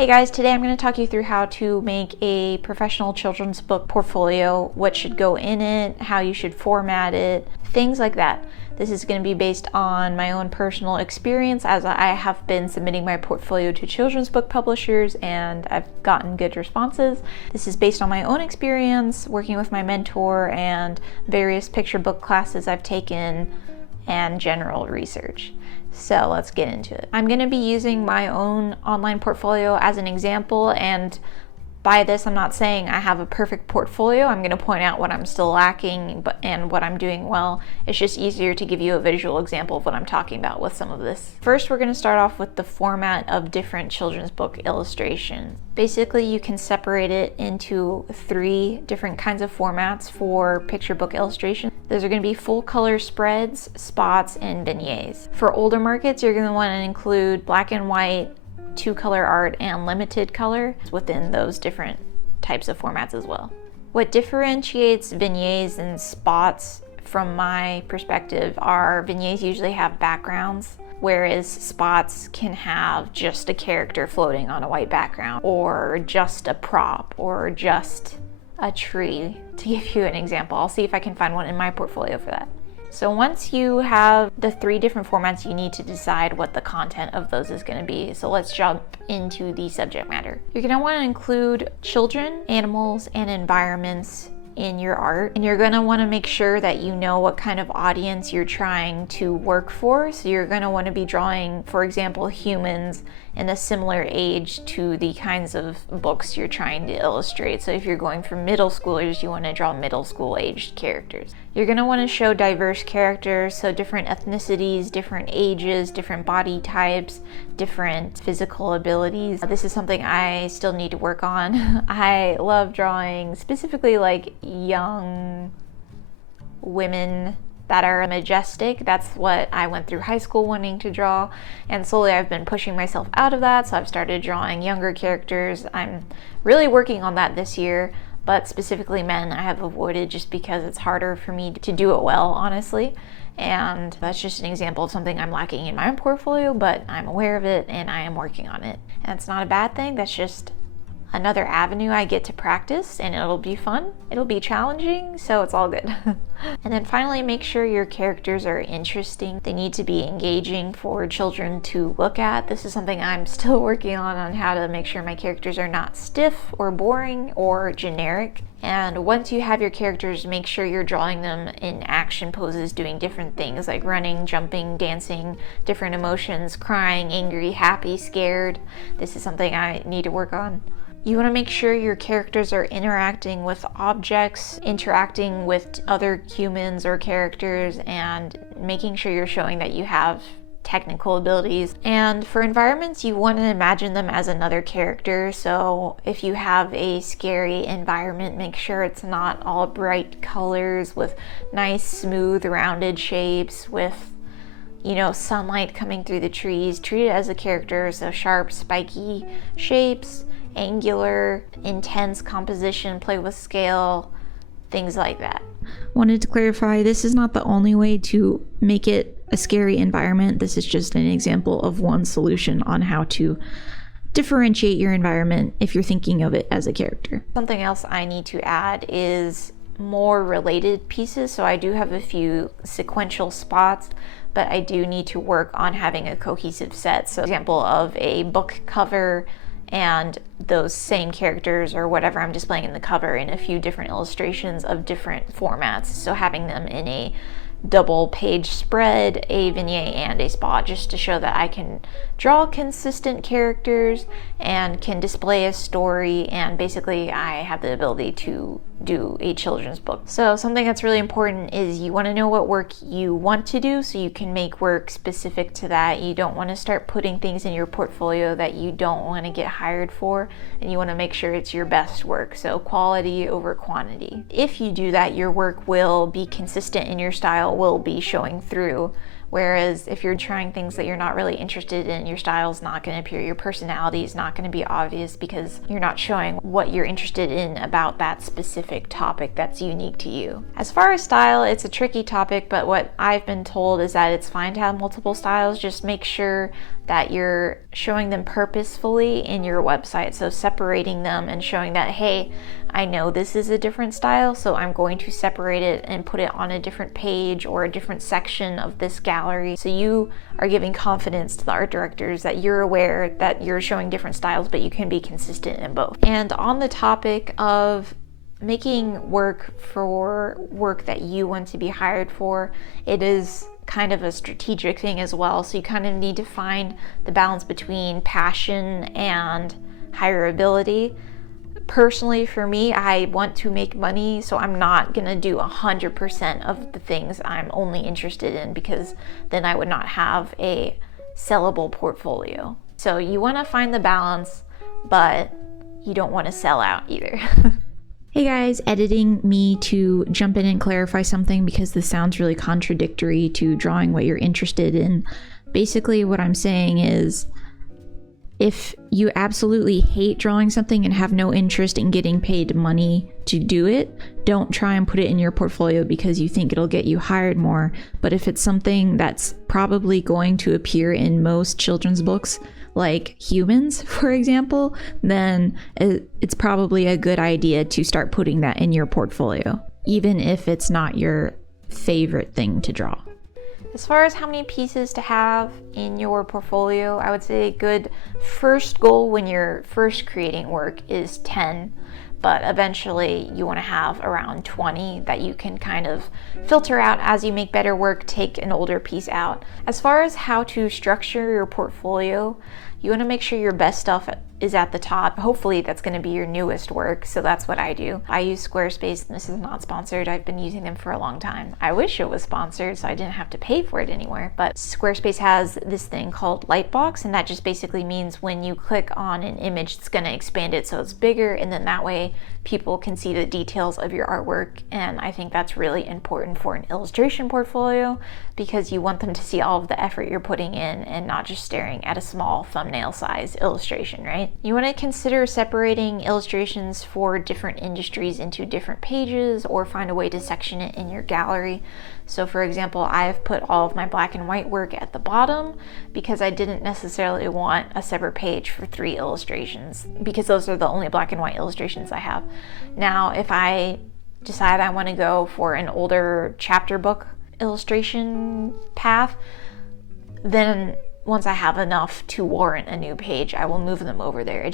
Hey guys, today I'm going to talk you through how to make a professional children's book portfolio, what should go in it, how you should format it, things like that. This is going to be based on my own personal experience as I have been submitting my portfolio to children's book publishers and I've gotten good responses. This is based on my own experience working with my mentor and various picture book classes I've taken and general research. So let's get into it. I'm going to be using my own online portfolio as an example, and by this I'm not saying I have a perfect portfolio. I'm going to point out what I'm still lacking and what I'm doing well. It's just easier to give you a visual example of what I'm talking about with some of this. First, we're going to start off with the format of different children's book illustration. Basically, you can separate it into 3 different kinds of formats for picture book illustration. Those are going to be full color spreads, spots, and beignets. For older markets, you're going to want to include black and white, 2-color art, and limited color within those different types of formats as well. What differentiates beignets and spots from my perspective are beignets usually have backgrounds, whereas spots can have just a character floating on a white background, or just a prop, or just a tree, to give you an example. I'll see if I can find one in my portfolio for that. So once you have the 3 different formats, you need to decide what the content of those is going to be. So let's jump into the subject matter. You're going to want to include children, animals, and environments in your art, and you're going to want to make sure that you know what kind of audience you're trying to work for. So you're going to want to be drawing, for example, humans in a similar age to the kinds of books you're trying to illustrate. So if you're going for middle schoolers, you want to draw middle school aged characters. You're going to want to show diverse characters, so different ethnicities, different ages, different body types, different physical abilities. This is something I still need to work on. I love drawing specifically like young women that are majestic. That's what I went through high school wanting to draw, and slowly I've been pushing myself out of that, so I've started drawing younger characters. I'm really working on that this year, but specifically men I have avoided just because it's harder for me to do it well, honestly. And that's just an example of something I'm lacking in my own portfolio, but I'm aware of it and I am working on it. And it's not a bad thing, that's just another avenue I get to practice, and it'll be fun, it'll be challenging, so it's all good. And then finally, make sure your characters are interesting. They need to be engaging for children to look at. This is something I'm still working on how to make sure my characters are not stiff or boring or generic. And once you have your characters, make sure you're drawing them in action poses, doing different things like running, jumping, dancing, different emotions, crying, angry, happy, scared. This is something I need to work on. You want to make sure your characters are interacting with objects, interacting with other humans or characters, and making sure you're showing that you have technical abilities. And for environments, you want to imagine them as another character. So if you have a scary environment, make sure it's not all bright colors with nice, smooth, rounded shapes with, you know, sunlight coming through the trees. Treat it as a character, so sharp, spiky shapes, angular, intense composition, play with scale, things like that. Wanted to clarify, this is not the only way to make it a scary environment. This is just an example of one solution on how to differentiate your environment if you're thinking of it as a character. Something else I need to add is more related pieces. So I do have a few sequential spots, but I do need to work on having a cohesive set. So example of a book cover and those same characters or whatever I'm displaying in the cover in a few different illustrations of different formats. So having them in a double page spread, a vignette, and a spot, just to show that I can draw consistent characters and can display a story, and basically I have the ability to do a children's book. So something that's really important is you want to know what work you want to do so you can make work specific to that. You don't want to start putting things in your portfolio that you don't want to get hired for, and you want to make sure it's your best work, so quality over quantity. If you do that, your work will be consistent and your style will be showing through. Whereas if you're trying things that you're not really interested in, your style's not going to appear, your personality is not going to be obvious because you're not showing what you're interested in about that specific topic that's unique to you. As far as style, it's a tricky topic, but what I've been told is that it's fine to have multiple styles. Just make sure that you're showing them purposefully in your website. So separating them and showing that, hey, I know this is a different style, so I'm going to separate it and put it on a different page or a different section of this gallery. So you are giving confidence to the art directors that you're aware that you're showing different styles, but you can be consistent in both. And on the topic of making work for work that you want to be hired for, it is kind of a strategic thing as well. So you kind of need to find the balance between passion and hireability. Personally, for me, I want to make money, so I'm not gonna do 100% of the things I'm only interested in, because then I would not have a sellable portfolio. So you want to find the balance, but you don't want to sell out either. Hey guys, editing me to jump in and clarify something because this sounds really contradictory to drawing what you're interested in. Basically, what I'm saying is, if you absolutely hate drawing something and have no interest in getting paid money to do it, don't try and put it in your portfolio because you think it'll get you hired more. But if it's something that's probably going to appear in most children's books, like Humans, for example, then it's probably a good idea to start putting that in your portfolio, even if it's not your favorite thing to draw. As far as how many pieces to have in your portfolio, I would say a good first goal when you're first creating work is 10, but eventually you want to have around 20 that you can kind of filter out as you make better work, take an older piece out. As far as how to structure your portfolio, you want to make sure your best stuff is at the top. Hopefully that's going to be your newest work, so that's what I do. I use Squarespace, and this is not sponsored. I've been using them for a long time. I wish it was sponsored so I didn't have to pay for it anywhere, but Squarespace has this thing called Lightbox, and that just basically means when you click on an image, it's going to expand it so it's bigger, and then that way people can see the details of your artwork. And I think that's really important for an illustration portfolio, because you want them to see all of the effort you're putting in and not just staring at a small thumbnail size illustration, right? You want to consider separating illustrations for different industries into different pages, or find a way to section it in your gallery. So for example, I've put all of my black and white work at the bottom because I didn't necessarily want a separate page for 3 illustrations, because those are the only black and white illustrations I have. Now, if I decide I want to go for an older chapter book illustration path, then once I have enough to warrant a new page, I will move them over there.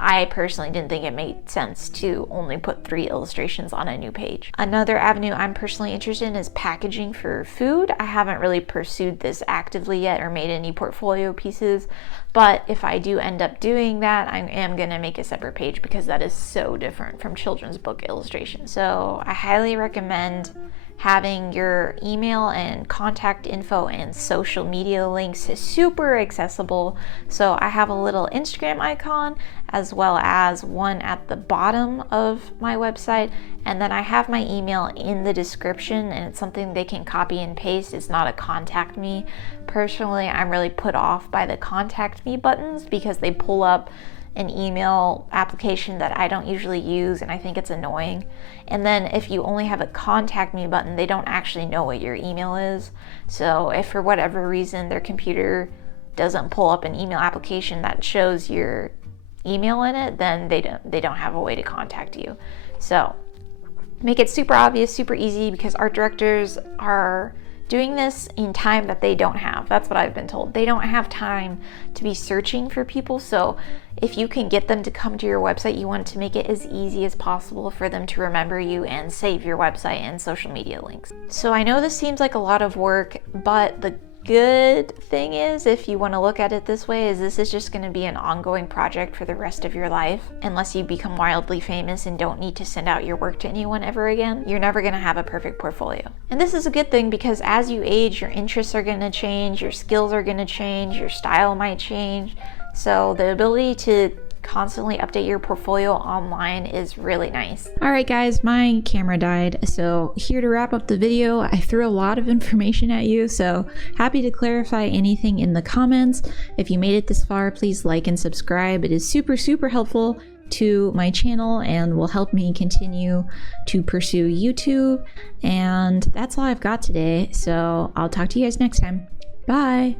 I personally didn't think it made sense to only put 3 illustrations on a new page. Another avenue I'm personally interested in is packaging for food. I haven't really pursued this actively yet or made any portfolio pieces, but if I do end up doing that, I am going to make a separate page because that is so different from children's book illustration. So I highly recommend having your email and contact info and social media links super accessible. So I have a little Instagram icon as well as one at the bottom of my website, and then I have my email in the description, and it's something they can copy and paste. It's not a contact me. Personally, I'm really put off by the contact me buttons because they pull up an email application that I don't usually use, and I think it's annoying. And then if you only have a contact me button, they don't actually know what your email is. So if for whatever reason their computer doesn't pull up an email application that shows your email in it, then they don't have a way to contact you. So make it super obvious, super easy, because art directors are doing this in time that they don't have. That's what I've been told. They don't have time to be searching for people. So if you can get them to come to your website, you want to make it as easy as possible for them to remember you and save your website and social media links. So I know this seems like a lot of work, but the good thing is, if you want to look at it this way, is this is just going to be an ongoing project for the rest of your life. Unless you become wildly famous and don't need to send out your work to anyone ever again, you're never going to have a perfect portfolio. And this is a good thing, because as you age, your interests are going to change, your skills are going to change, your style might change. So the ability to constantly update your portfolio online is really nice. All right guys, my camera died, so here to wrap up the video. I threw a lot of information at you, so happy to clarify anything in the comments. If you made it this far, please like and subscribe. It is super helpful to my channel and will help me continue to pursue YouTube. And that's all I've got today, so I'll talk to you guys next time. Bye!